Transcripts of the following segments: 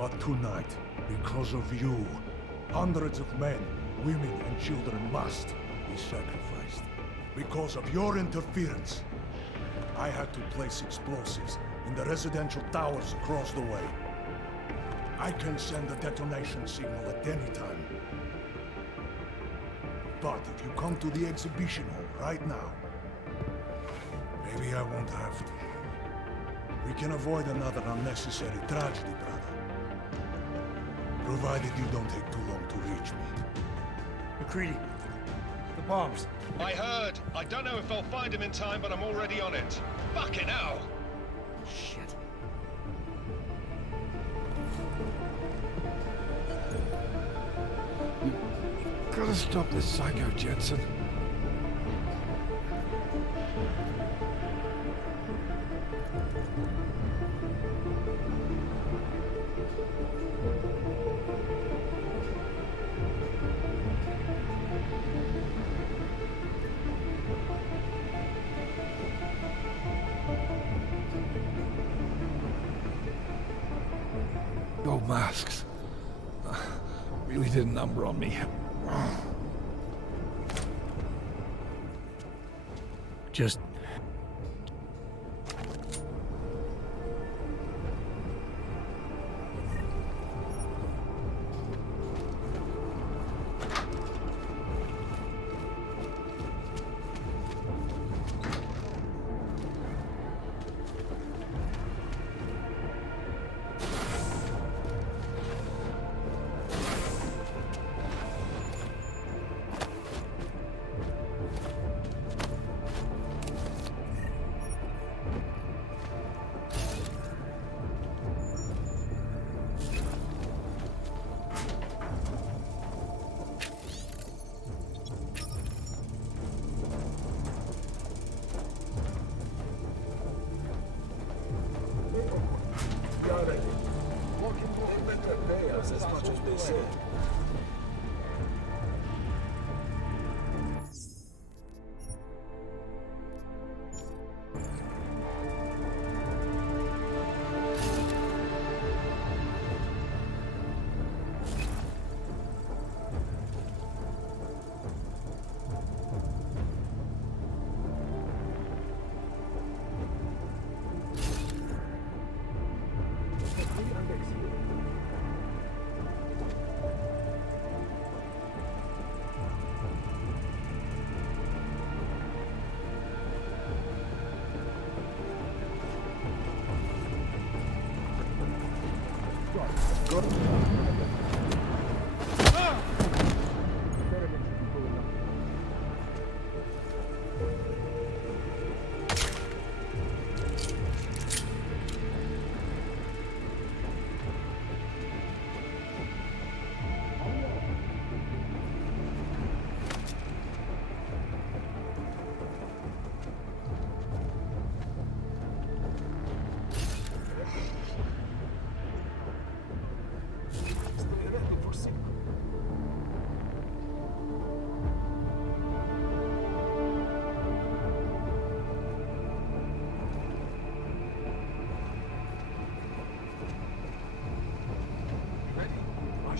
But tonight, because of you, hundreds of men, women, and children must be sacrificed. Because of your interference, I had to place explosives in the residential towers across the way. I can send a detonation signal at any time. But if you come to the exhibition hall right now, maybe I won't have to. We can avoid another unnecessary tragedy, brother. Provided you don't take too long to reach me. McCready, the bombs. I heard. I don't know if I'll find him in time, but I'm already on it. Fucking hell! Shit. Gotta stop this psycho, Jensen. No masks. Really did a number on me. Just... They better pay us as much as they say.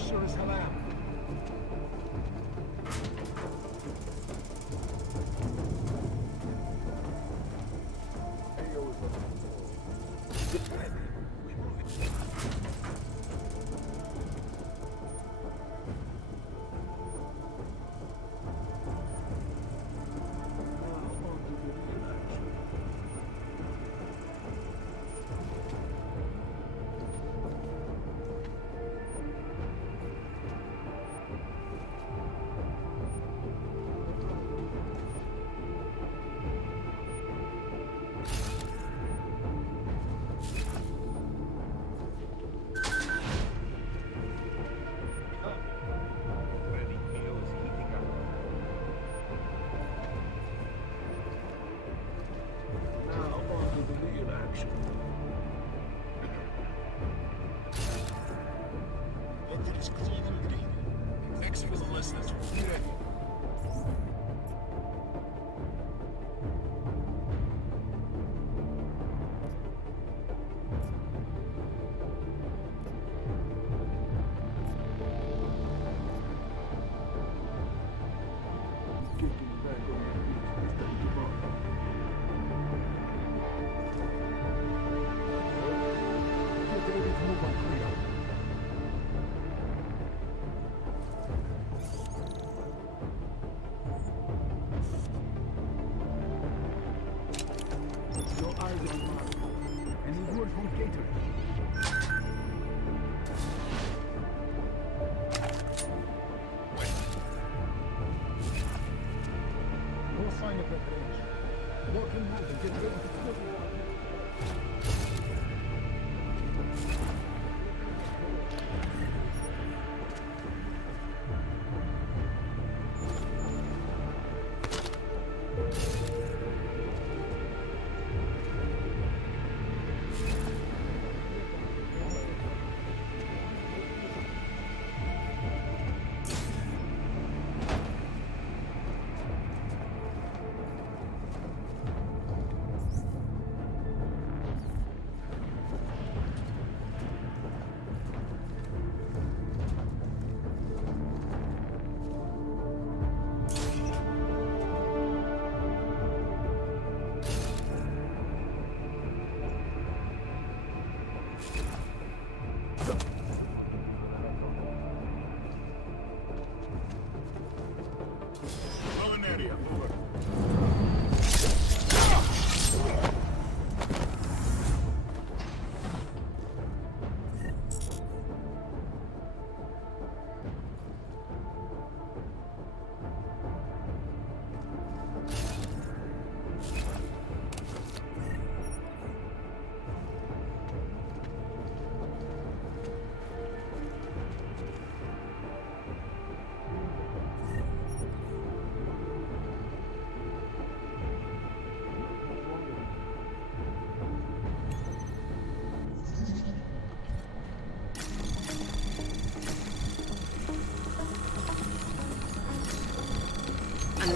Sure as hell am. Thanks for the lessons.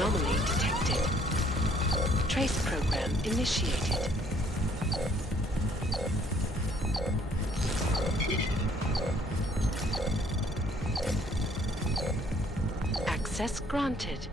Anomaly detected. Trace program initiated. Access granted.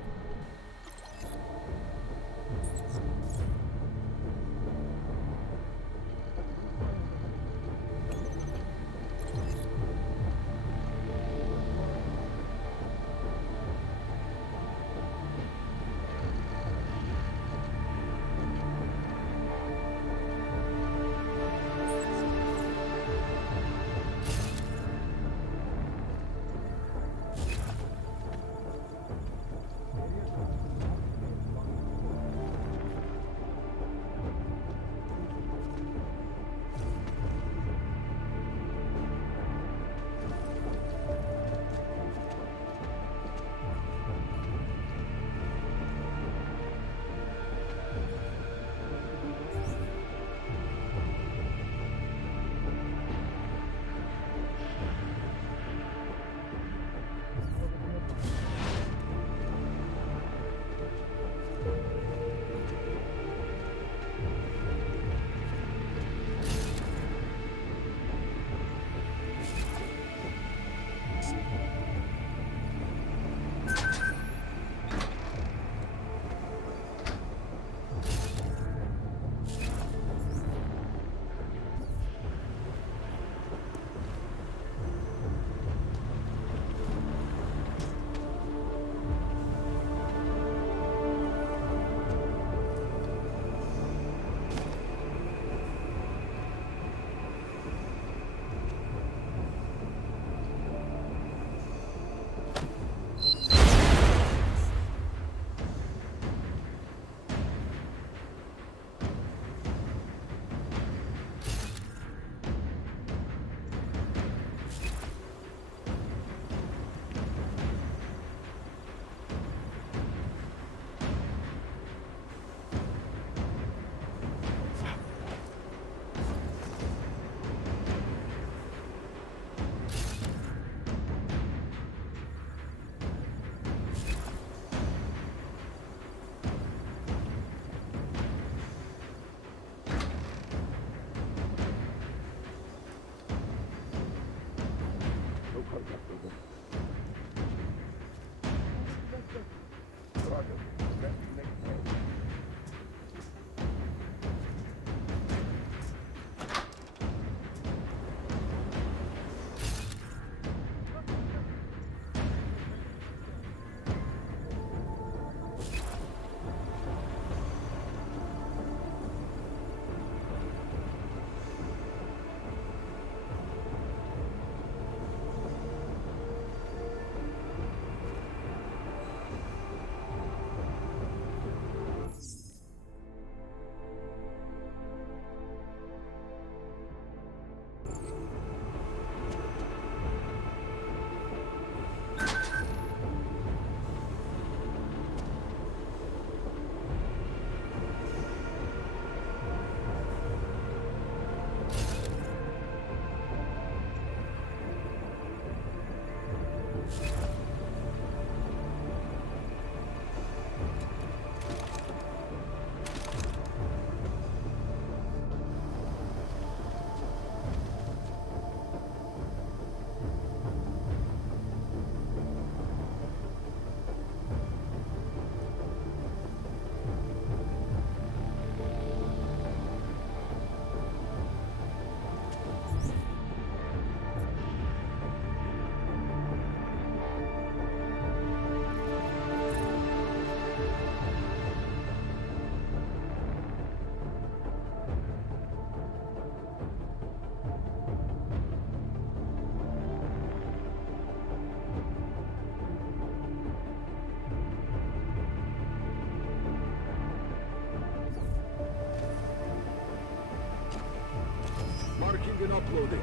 Marking and uploading.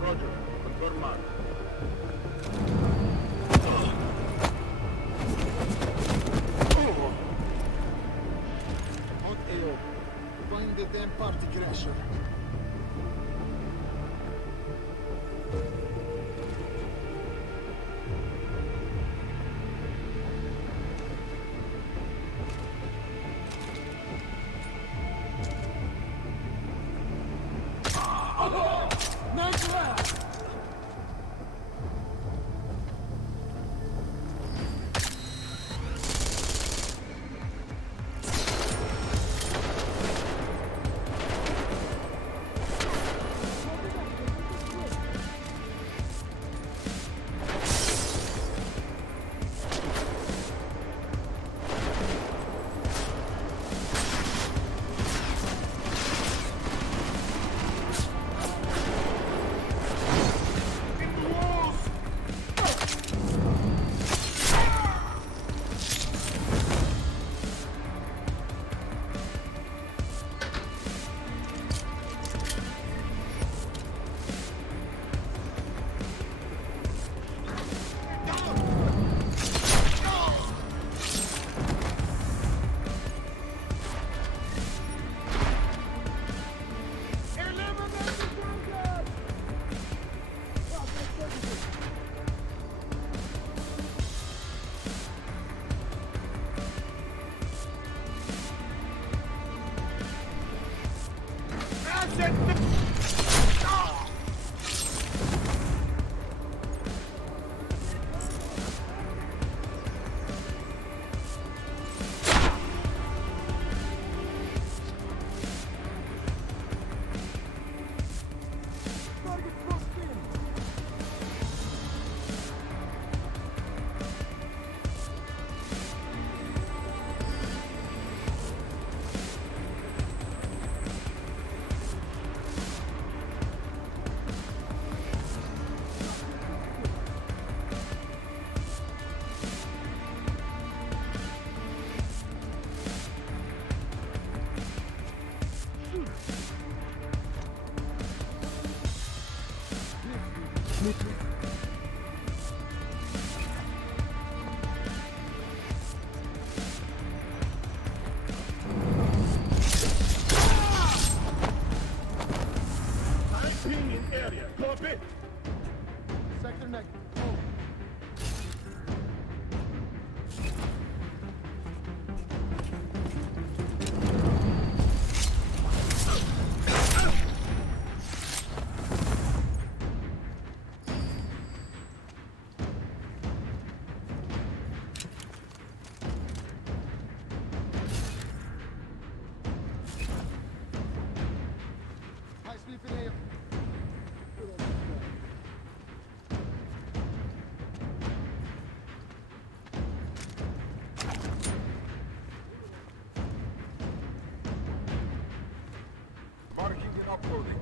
Roger. Confirm mark. On AO. Find the damn party crasher. Marking and uploading.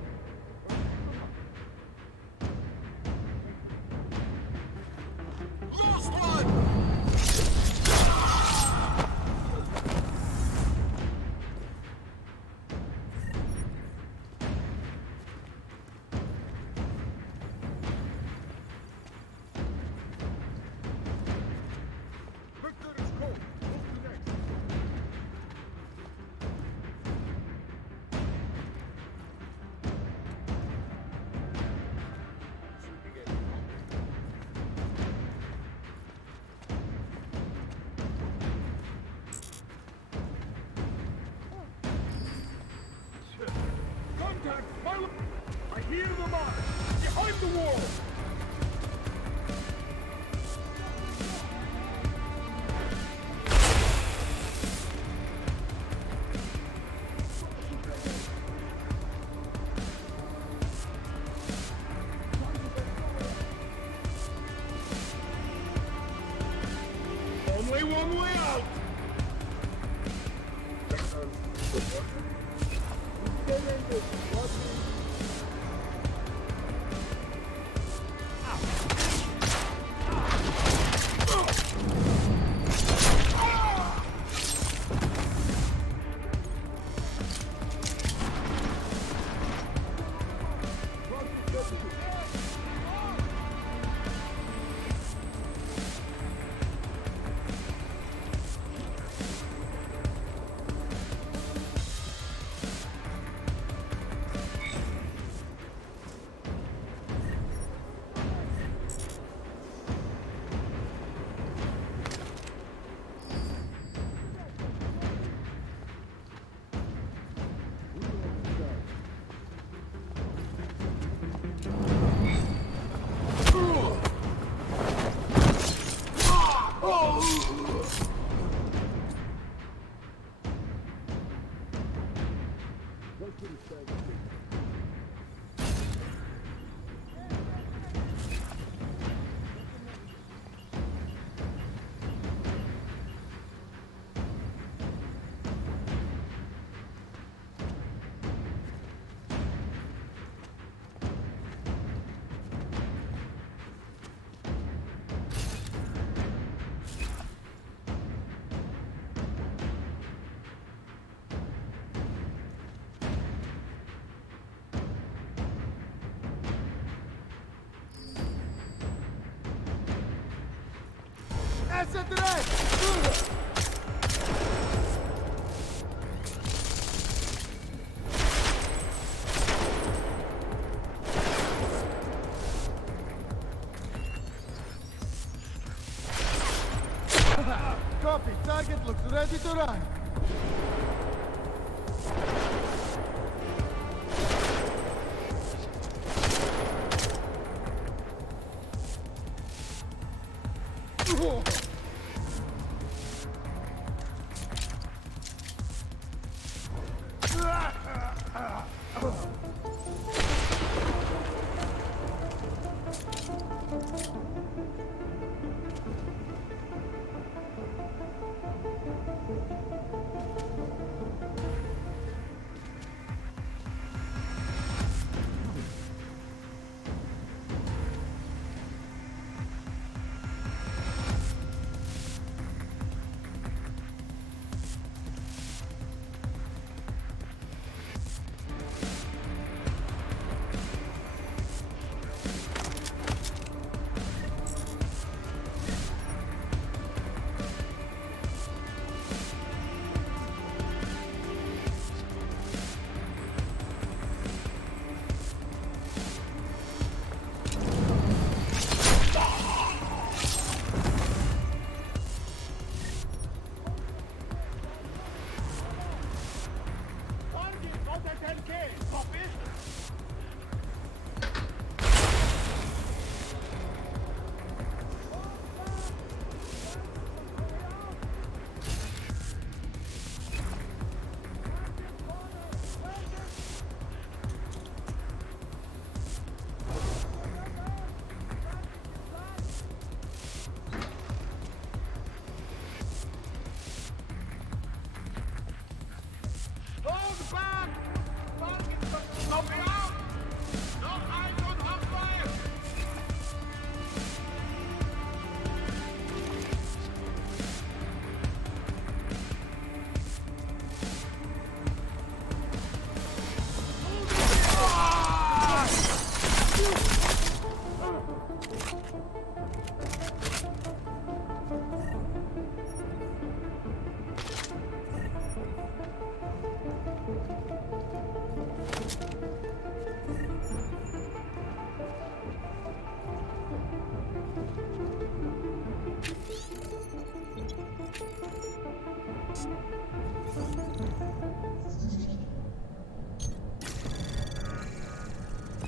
Lost one! Victor is cold. Move to next. Contact! I hear the mark! Behind the wall! Only one way out! Essa direita! Copy. Target looks ready to run.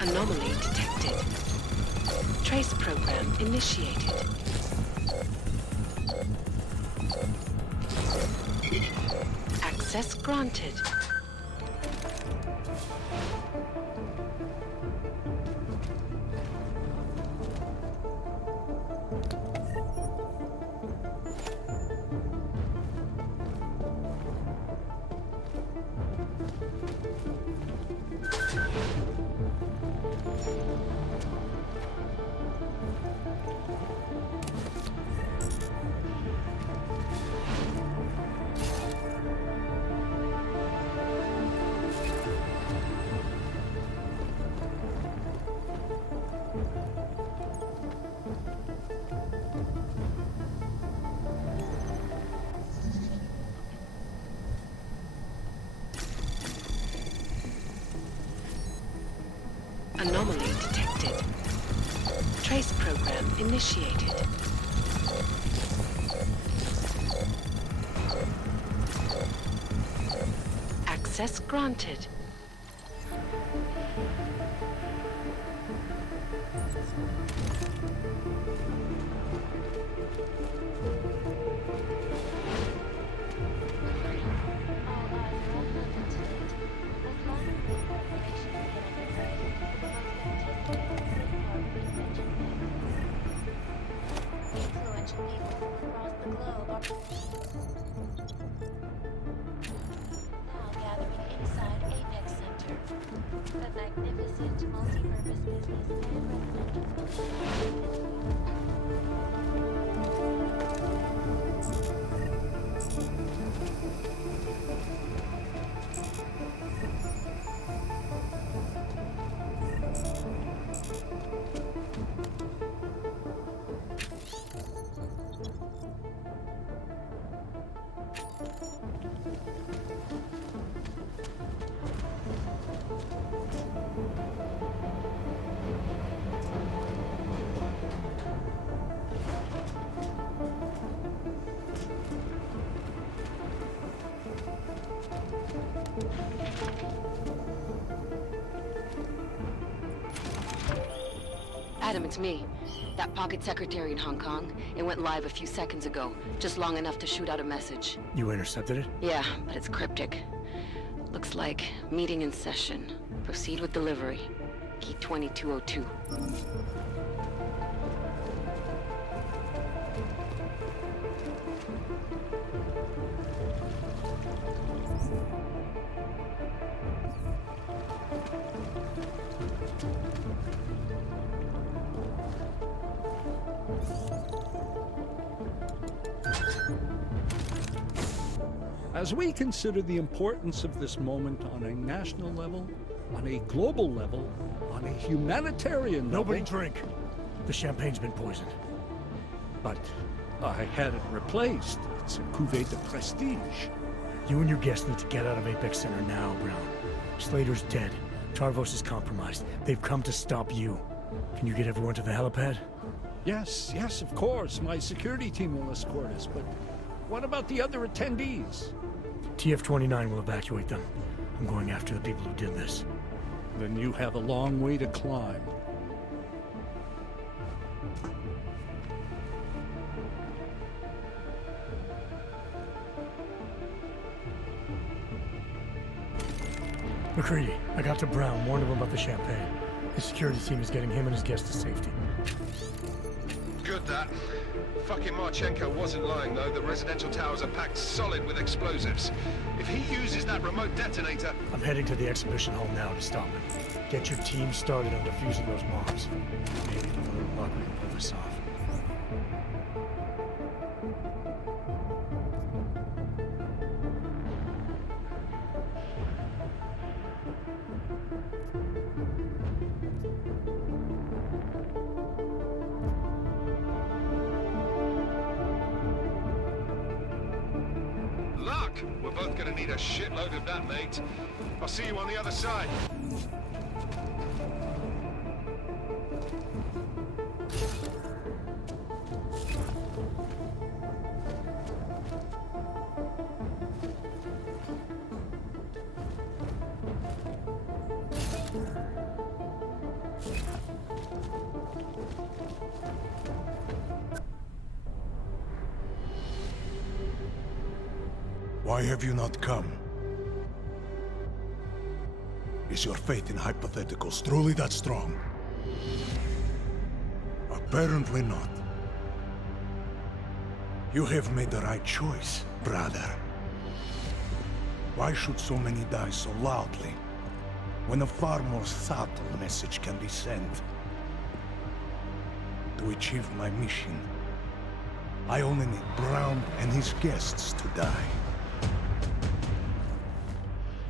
Anomaly detected. Trace program initiated. Access granted. Anomaly detected. Trace program initiated. Access granted. it's me. That pocket secretary in Hong Kong. It went live a few seconds ago, just long enough to shoot out a message. You intercepted it? Yeah, but it's cryptic. Looks like meeting in session. Proceed with delivery. Key 2202. As we consider the importance of this moment on a national level, on a global level, on a humanitarian Nobody level... drink. The champagne's been poisoned. But I had it replaced. It's a cuvée de prestige. You and your guests need to get out of Apex Center now, Brown. Slater's dead. Tarvos is compromised. They've come to stop you. Can you get everyone to the helipad? Yes, of course. My security team will escort us, but what about the other attendees? TF-29 will evacuate them. I'm going after the people who did this. Then you have a long way to climb. McCready, I got to Brown, warned him about the champagne. His security team is getting him and his guests to safety. Good, that. Fucking Marchenko wasn't lying, though. The residential towers are packed solid with explosives. If he uses that remote detonator... I'm heading to the exhibition hall now to stop him. Get your team started on defusing those bombs. Maybe with a little luck we can pull this off. Luck! We're both gonna need a shitload of that, mate. I'll see you on the other side. Why have you not come? Is your faith in hypotheticals truly that strong? Apparently not. You have made the right choice, brother. Why should so many die so loudly, when a far more subtle message can be sent? To achieve my mission, I only need Brown and his guests to die.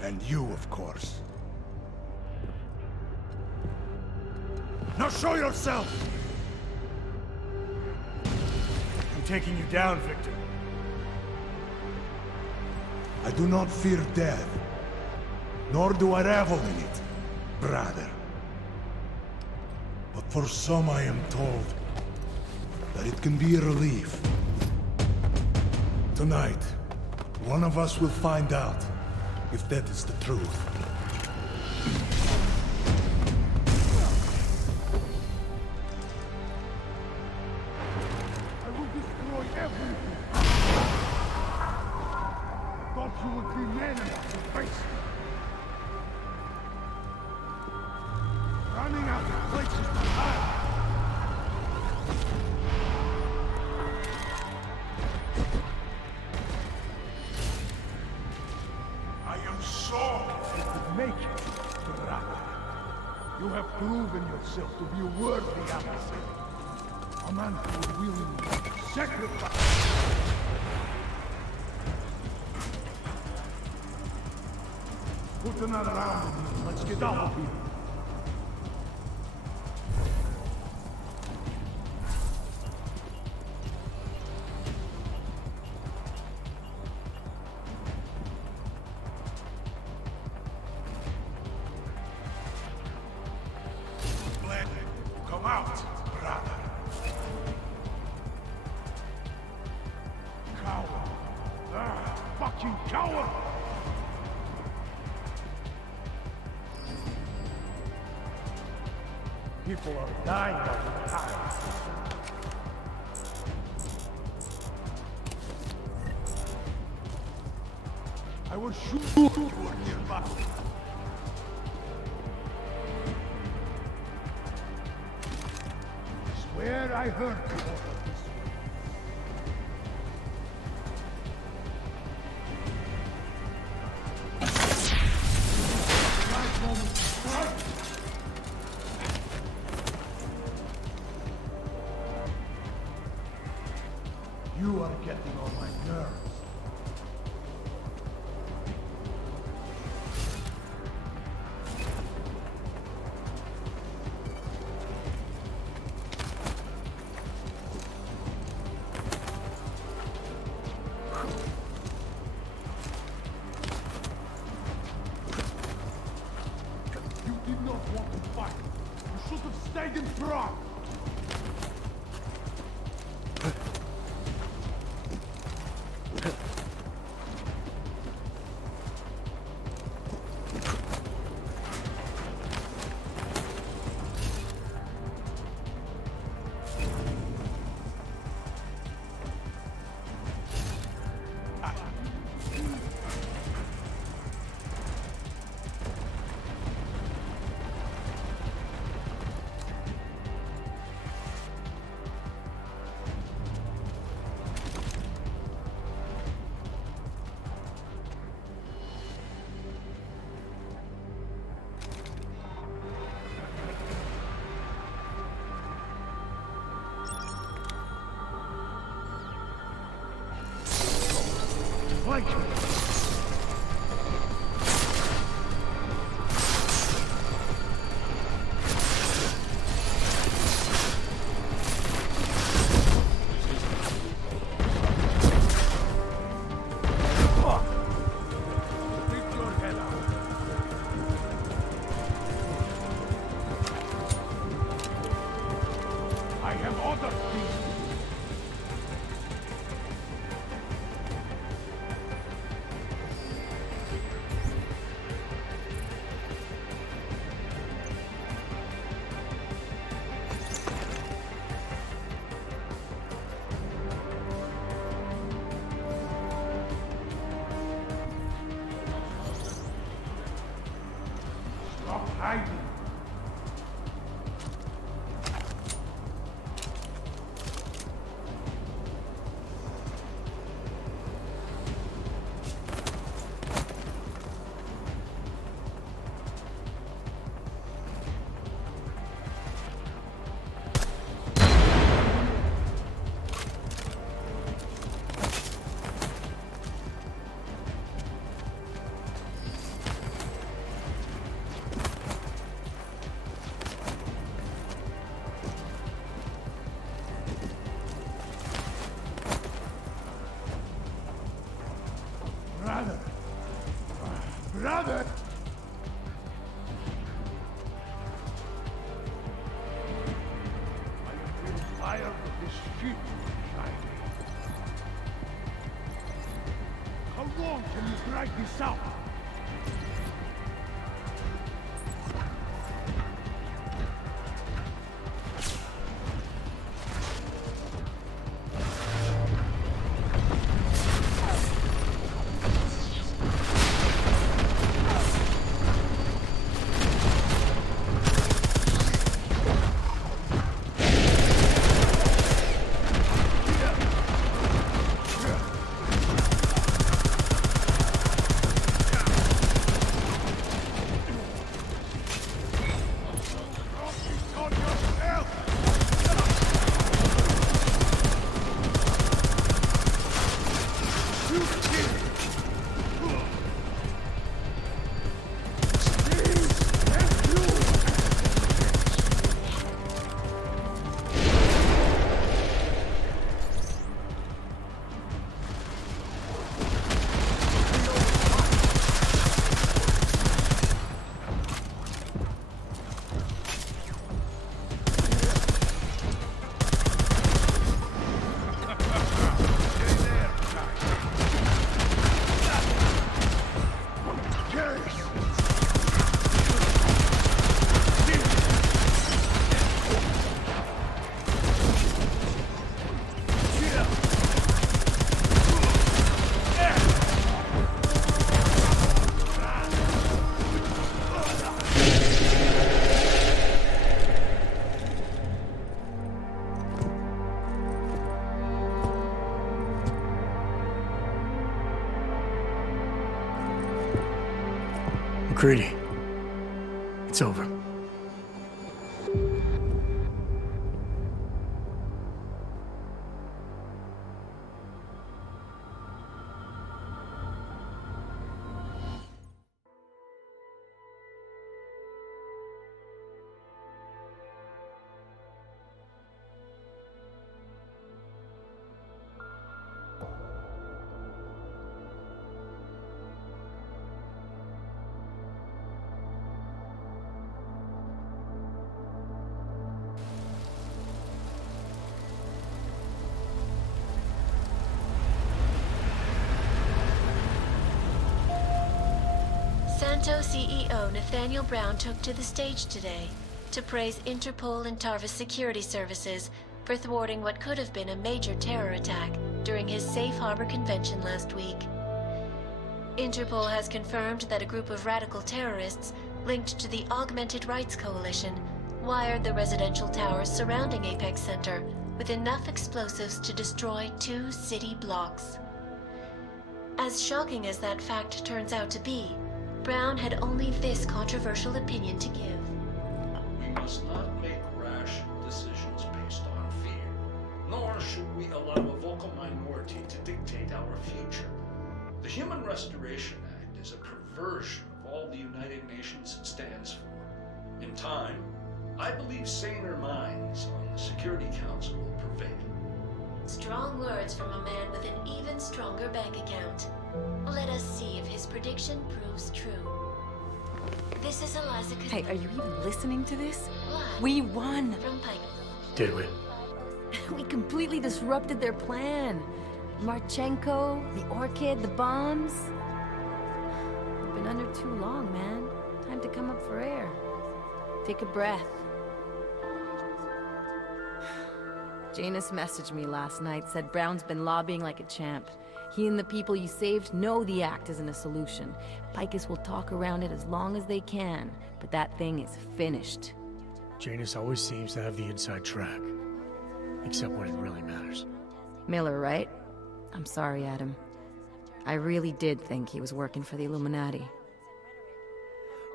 And you, of course. Now show yourself! I'm taking you down, Victor. I do not fear death, nor do I revel in it, brother. But for some I am told that it can be a relief. Tonight, one of us will find out if that is the truth. I will destroy everything. Thought you would be man enough to face me. Running out of places to hide. I am sure You could make it, brother. You have proven yourself to be a worthy adversary. A man who would willingly sacrifice. Put another round in you. Let's get out of here. Glenn, come out, brother. Coward. Fucking coward! If People are dying all the time. I was sure you were nearby. I swear I heard you over this way. Right moment to strike. You are getting on my nerves. You did not want to fight. You should have stayed in Prague. Flank me. Keep your head out. I have other things to do. Stop hiding. Brother! Brother! I am getting tired of this shit, Shiny. How long can you drag this out? McCready. It's over. Santo CEO Nathaniel Brown took to the stage today to praise Interpol and Tarvis security services for thwarting what could have been a major terror attack during his Safe Harbor convention last week. Interpol has confirmed that a group of radical terrorists linked to the Augmented Rights Coalition wired the residential towers surrounding Apex Center with enough explosives to destroy 2 city blocks. As shocking as that fact turns out to be, Brown had only this controversial opinion to give. We must not make rash decisions based on fear, nor should we allow a vocal minority to dictate our future. The Human Restoration Act is a perversion of all the United Nations stands for. In time, I believe saner minds on the Security Council will prevail. Strong words from a man with an even stronger bank account. Let us see if his prediction proves true. This is Eliza Hey, are you even listening to this? Live We won! from Pike. Did we? We completely disrupted their plan. Marchenko, the Orchid, the bombs. They've been under too long, man. Time to come up for air. Take a breath. Janus messaged me last night, said Brown's been lobbying like a champ. He and the people you saved know the act isn't a solution. Picus will talk around it as long as they can, but that thing is finished. Janus always seems to have the inside track. Except when it really matters. Miller, right? I'm sorry, Adam. I really did think he was working for the Illuminati.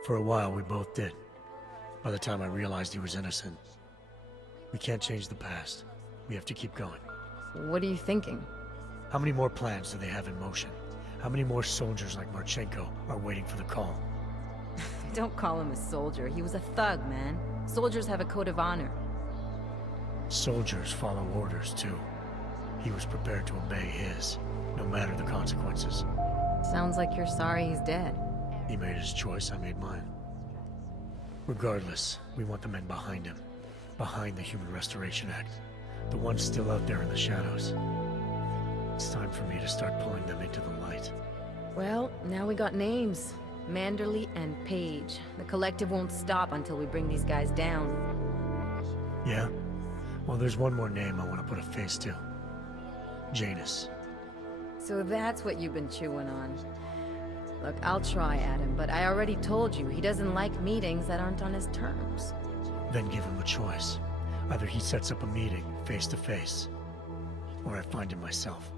For a while, we both did. By the time I realized he was innocent. We can't change the past. We have to keep going. What are you thinking? How many more plans do they have in motion? How many more soldiers like Marchenko are waiting for the call? Don't call him a soldier. He was a thug, man. Soldiers have a code of honor. Soldiers follow orders, too. He was prepared to obey his, no matter the consequences. Sounds like you're sorry he's dead. He made his choice, I made mine. Regardless, we want the men behind him. Behind the Human Restoration Act. The ones still out there in the shadows. It's time for me to start pulling them into the light. Well, now we got names. Manderley and Page. The collective won't stop until we bring these guys down. Yeah? Well, there's one more name I want to put a face to. Janus. So that's what you've been chewing on. Look, I'll try, Adam, but I already told you he doesn't like meetings that aren't on his terms. Then give him a choice. Either he sets up a meeting, face to face, or I find him myself.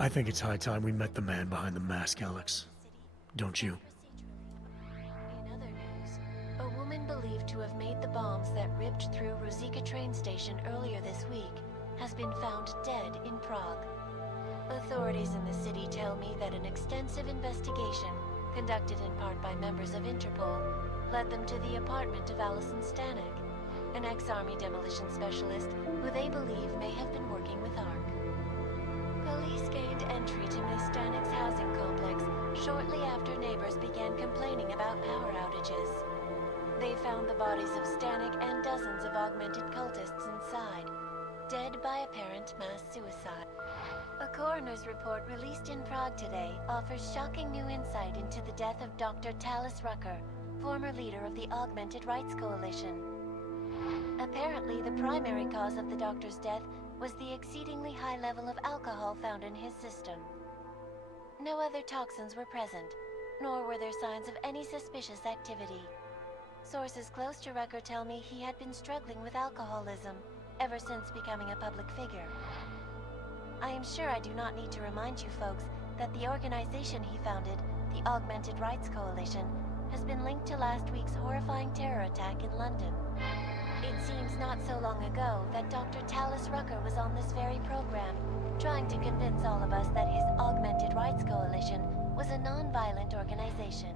I think it's high time we met the man behind the mask, Alex. Don't you? In other news, a woman believed to have made the bombs that ripped through Ruzicka train station earlier this week has been found dead in Prague. Authorities in the city tell me that an extensive investigation, conducted in part by members of Interpol, led them to the apartment of Alison Stanek, an ex-army demolition specialist who they believe may have been working with ARC. Police gained entry to Miss Stanek's housing complex shortly after neighbors began complaining about power outages. They found the bodies of Stanek and dozens of augmented cultists inside, dead by apparent mass suicide. A coroner's report released in Prague today offers shocking new insight into the death of Dr. Talis Rucker, former leader of the Augmented Rights Coalition. Apparently, the primary cause of the doctor's death was the exceedingly high level of alcohol found in his system. No other toxins were present, nor were there signs of any suspicious activity. Sources close to Rucker tell me he had been struggling with alcoholism ever since becoming a public figure. I am sure I do not need to remind you folks that the organization he founded, the Augmented Rights Coalition, has been linked to last week's horrifying terror attack in London. It seems not so long ago that Dr. Tallis Rucker was on this very program, trying to convince all of us that his Augmented Rights Coalition was a non-violent organization.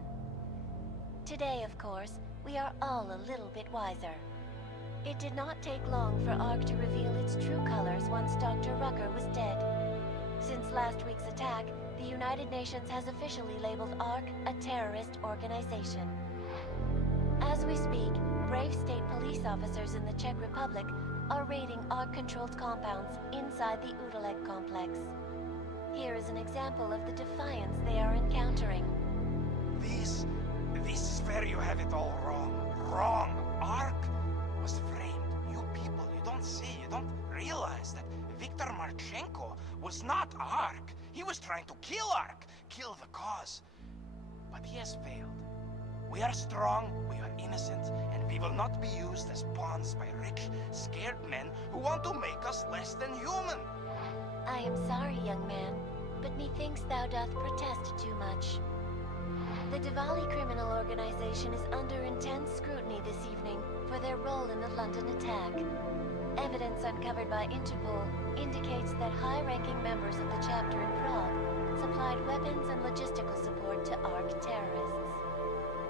Today, of course, we are all a little bit wiser. It did not take long for ARC to reveal its true colors once Dr. Rucker was dead. Since last week's attack, the United Nations has officially labeled ARC a terrorist organization. As we speak, brave state police officers in the Czech Republic are raiding ARC-controlled compounds inside the Udaleg complex. Here is an example of the defiance they are encountering. This is where you have it all wrong. Wrong. ARC was framed. You people, you don't see, you don't realize that Viktor Marchenko was not ARC. He was trying to kill ARC, kill the cause. But he has failed. We are strong, we are innocent, and we will not be used as pawns by rich, scared men who want to make us less than human. I am sorry, young man, but methinks thou doth protest too much. The Diwali criminal organization is under intense scrutiny this evening for their role in the London attack. Evidence uncovered by Interpol indicates that high-ranking members of the chapter in Prague supplied weapons and logistical support to ARC terrorists.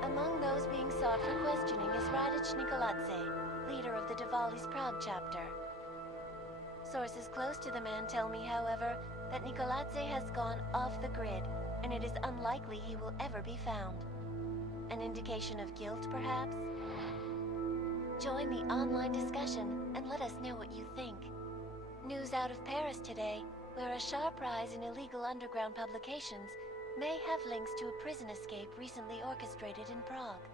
Among those being sought for questioning is Radic Nikoladze, leader of the Diwali's Prague chapter. Sources close to the man tell me, however, that Nikoladze has gone off the grid, and it is unlikely he will ever be found. An indication of guilt, perhaps? Join the online discussion and let us know what you think. News out of Paris today, where a sharp rise in illegal underground publications may have links to a prison escape recently orchestrated in Prague.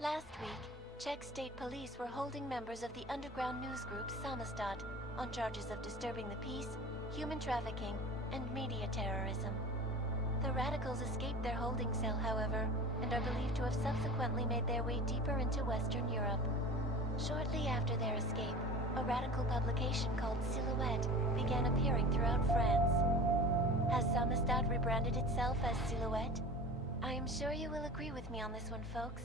Last week, Czech state police were holding members of the underground news group Samostat on charges of disturbing the peace, human trafficking, and media terrorism. The radicals escaped their holding cell, however, and are believed to have subsequently made their way deeper into Western Europe. Shortly after their escape, a radical publication called Silhouette began appearing throughout France. Has Samostat rebranded itself as Silhouette? I am sure you will agree with me on this one, folks,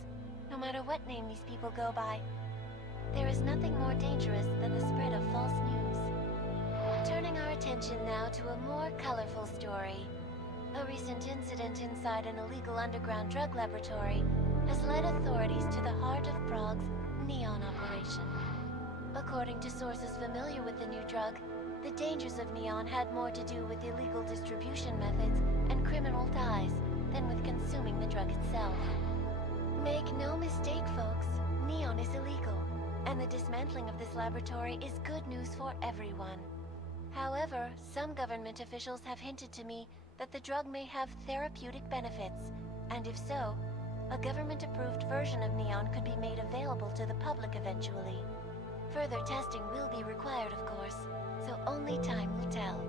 no matter what name these people go by. There is nothing more dangerous than the spread of false news. Turning our attention now to a more colorful story. A recent incident inside an illegal underground drug laboratory has led authorities to the heart of Prague's Neon operation. According to sources familiar with the new drug, the dangers of Neon had more to do with illegal distribution methods and criminal ties than with consuming the drug itself. Make no mistake, folks, Neon is illegal, and the dismantling of this laboratory is good news for everyone. However, some government officials have hinted to me that the drug may have therapeutic benefits, and if so, a government-approved version of Neon could be made available to the public eventually. Further testing will be required, of course, so only time will tell.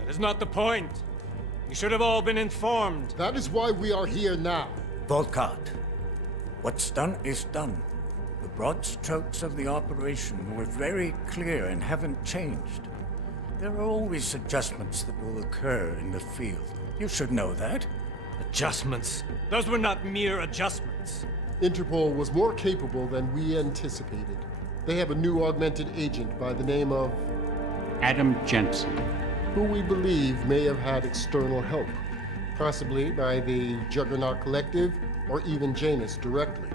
That is not the point. You should have all been informed. That is why we are here now. Volkart, what's done is done. The broad strokes of the operation were very clear and haven't changed. There are always adjustments that will occur in the field. You should know that. Adjustments? Those were not mere adjustments. Interpol was more capable than we anticipated. They have a new augmented agent by the name of Adam Jensen, who we believe may have had external help, possibly by the Juggernaut Collective or even Janus directly.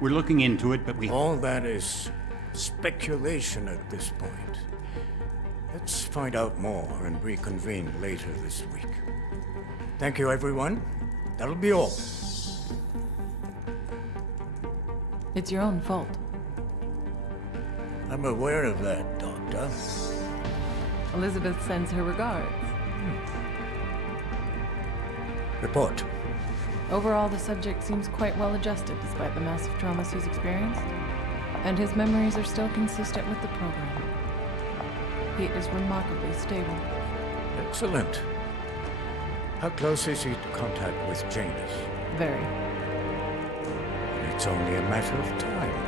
We're looking into it, but All that is speculation at this point. Let's find out more and reconvene later this week. Thank you, everyone. That'll be all. It's your own fault. I'm aware of that, Doctor. Elizabeth sends her regards. Report. Overall, the subject seems quite well adjusted despite the massive trauma she's experienced. And his memories are still consistent with the program. He is remarkably stable. Excellent. How close is he to contact with Janus? Very. It's only a matter of time.